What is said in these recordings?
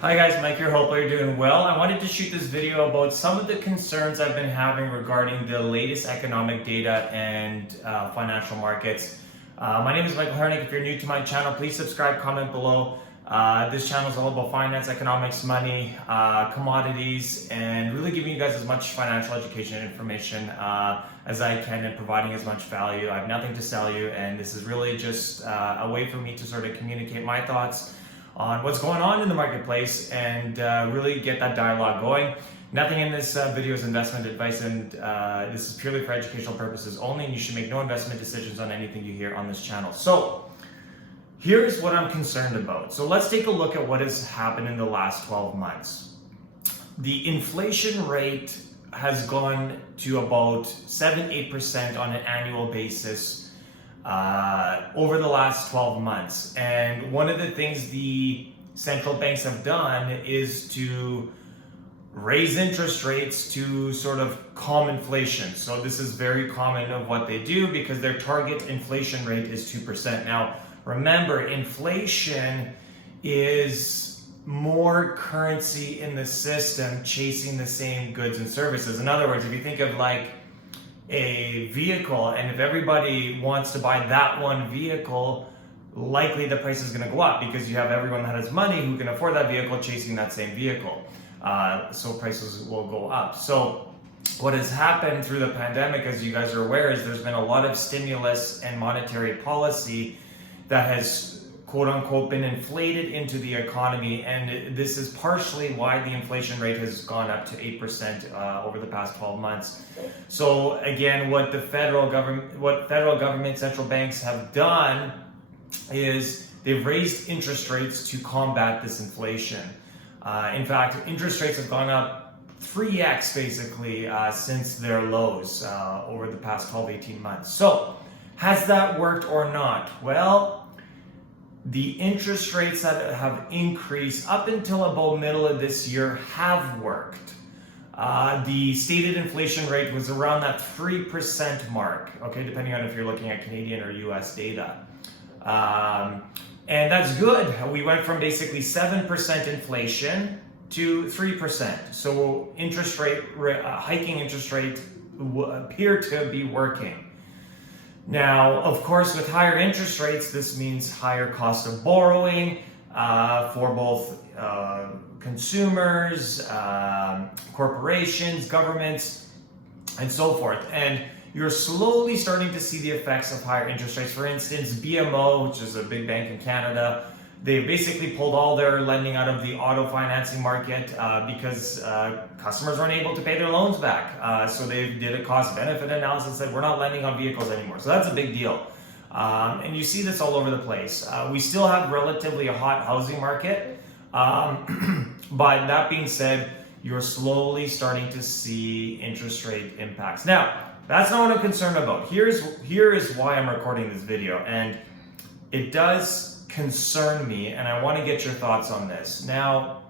Hi guys, Mike here. Hope you're doing well. I wanted to shoot this video about some of the concerns I've been having regarding the latest economic data and financial markets. My name is Michael Hernik. If you're new to my channel, please subscribe, comment below. This channel is all about finance, economics, money, commodities, and really giving you guys as much financial education and information as I can and providing as much value. I have nothing to sell you, and this is really just a way for me to sort of communicate my thoughts on what's going on in the marketplace and really get that dialogue going. Nothing in this video is investment advice, and this is purely for educational purposes only, and you should make no investment decisions on anything you hear on this channel. So here's what I'm concerned about. So let's take a look at what has happened in the last 12 months. The inflation rate has gone to about 7-8% on an annual basis over the last 12 months. And one of the things the central banks have done is to raise interest rates to sort of calm inflation. So this is very common of what they do because their target inflation rate is 2%. Now, remember, inflation is more currency in the system chasing the same goods and services. In other words, if you think of like a vehicle, and if everybody wants to buy that one vehicle, likely the price is going to go up because you have everyone that has money who can afford that vehicle chasing that same vehicle. So prices will go up. So what has happened through the pandemic, as you guys are aware, is there's been a lot of stimulus and monetary policy that has quote unquote been inflated into the economy, and this is partially why the inflation rate has gone up to 8% over the past 12 months. So again, what federal government central banks have done is they've raised interest rates to combat this inflation. In fact, interest rates have gone up 3x basically since their lows over the past 12-18 months. So has that worked or not? Well, the interest rates that have increased up until about middle of this year have worked. The stated inflation rate was around that 3% mark, okay, depending on if you're looking at Canadian or US data. And that's good. We went from basically 7% inflation to 3%. So hiking interest rate appear to be working. Now, of course, with higher interest rates, this means higher cost of borrowing for both consumers, corporations, governments, and so forth. And you're slowly starting to see the effects of higher interest rates. For instance, BMO, which is a big bank in Canada, they basically pulled all their lending out of the auto financing market because customers weren't able to pay their loans back. So they did a cost-benefit analysis and said, we're not lending on vehicles anymore. So that's a big deal. And you see this all over the place. We still have relatively a hot housing market. But that being said, you're slowly starting to see interest rate impacts. Now, that's not what I'm concerned about. Here is why I'm recording this video. And it does concern me, and I want to get your thoughts on this. Now,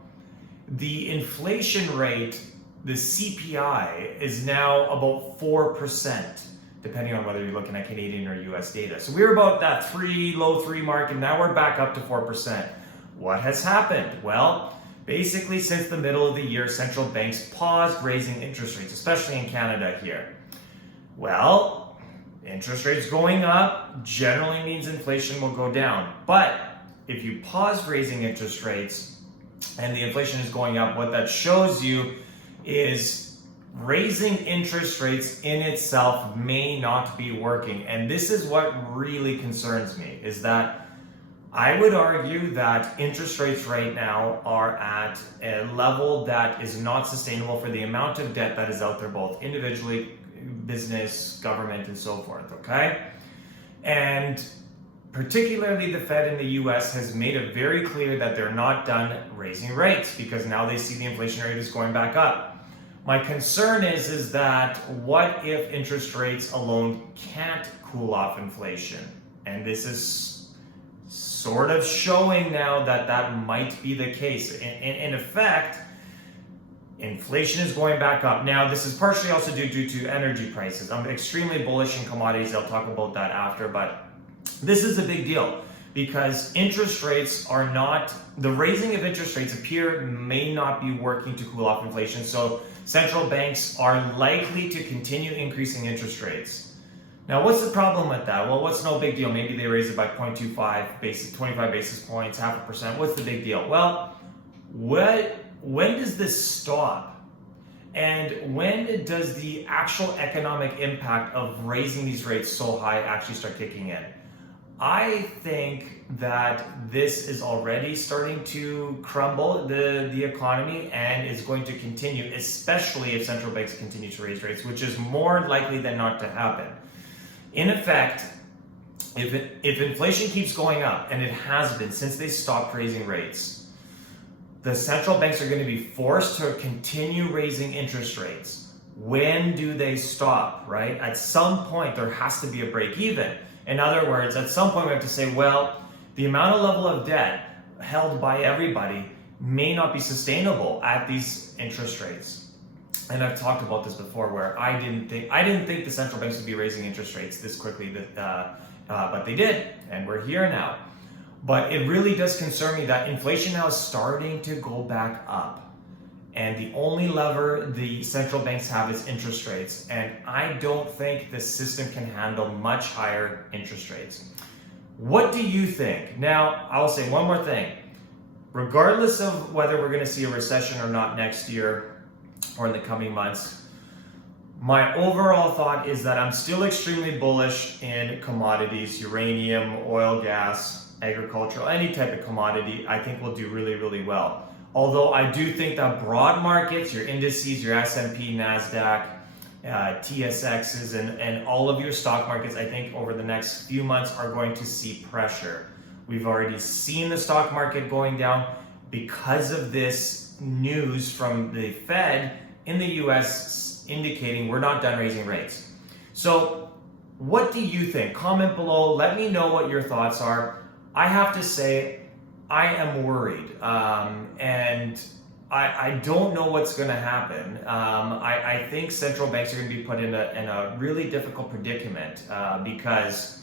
the inflation rate, the CPI, is now about 4%, depending on whether you're looking at Canadian or US data. So we're about that low 3 mark, and now we're back up to 4%. What has happened? Well, basically since the middle of the year, central banks paused raising interest rates, especially in Canada here. Well, interest rates going up generally means inflation will go down. But if you pause raising interest rates and the inflation is going up, what that shows you is raising interest rates in itself may not be working. And this is what really concerns me, is that I would argue that interest rates right now are at a level that is not sustainable for the amount of debt that is out there, both individually, business, government, and so forth, okay? And particularly the Fed in the US has made it very clear that they're not done raising rates because now they see the inflation rate is going back up. My concern is that what if interest rates alone can't cool off inflation? And this is sort of showing now that that might be the case. In effect, inflation is going back up. Now, this is partially also due to energy prices. I'm extremely bullish in commodities. I'll talk about that after, but this is a big deal because interest rates are not, the raising of interest rates may not be working to cool off inflation. So central banks are likely to continue increasing interest rates. Now, what's the problem with that? Well, what's no big deal? Maybe they raise it by 0.25 25 basis points, 0.5%. What's the big deal? Well, when does this stop? And when does the actual economic impact of raising these rates so high actually start kicking in? I think that this is already starting to crumble the economy and is going to continue, especially if central banks continue to raise rates, which is more likely than not to happen. In effect, if inflation keeps going up, and it has been since they stopped raising rates, the central banks are going to be forced to continue raising interest rates. When do they stop, right? At some point, there has to be a break even. In other words, at some point, we have to say, well, the amount of level of debt held by everybody may not be sustainable at these interest rates. And I've talked about this before, where I didn't think the central banks would be raising interest rates this quickly, but they did, and we're here now. But it really does concern me that inflation now is starting to go back up. And the only lever the central banks have is interest rates. And I don't think the system can handle much higher interest rates. What do you think? Now, I'll say one more thing. Regardless of whether we're going to see a recession or not next year or in the coming months, my overall thought is that I'm still extremely bullish in commodities, uranium, oil, gas, agricultural, any type of commodity. I think will do really, really well. Although I do think that broad markets, your indices, your S&P, NASDAQ, TSXs, and all of your stock markets, I think over the next few months are going to see pressure. We've already seen the stock market going down because of this news from the Fed in the US indicating we're not done raising rates. So what do you think? Comment below. Let me know what your thoughts are. I have to say, I am worried, and I don't know what's going to happen. I think central banks are going to be put in a really difficult predicament because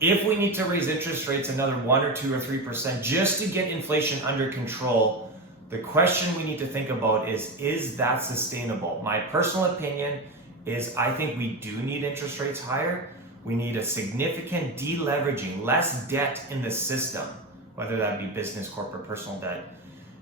if we need to raise interest rates another 1 or 2 or 3% just to get inflation under control, the question we need to think about is that sustainable? My personal opinion is I think we do need interest rates higher. We need a significant deleveraging, less debt in the system, whether that be business, corporate, personal debt,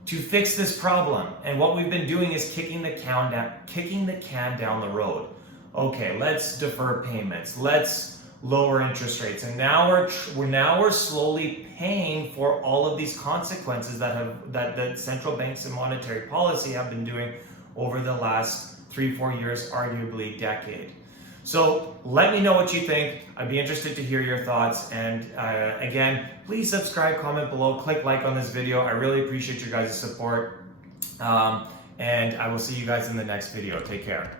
to fix this problem. And what we've been doing is kicking the can down the road. Okay, let's defer payments. Let's lower interest rates. And now we're slowly paying for all of these consequences that the central banks and monetary policy have been doing over the last 3-4 years, arguably decade. So let me know what you think. I'd be interested to hear your thoughts. And again, please subscribe, comment below, click like on this video. I really appreciate your guys' support. And I will see you guys in the next video. Take care.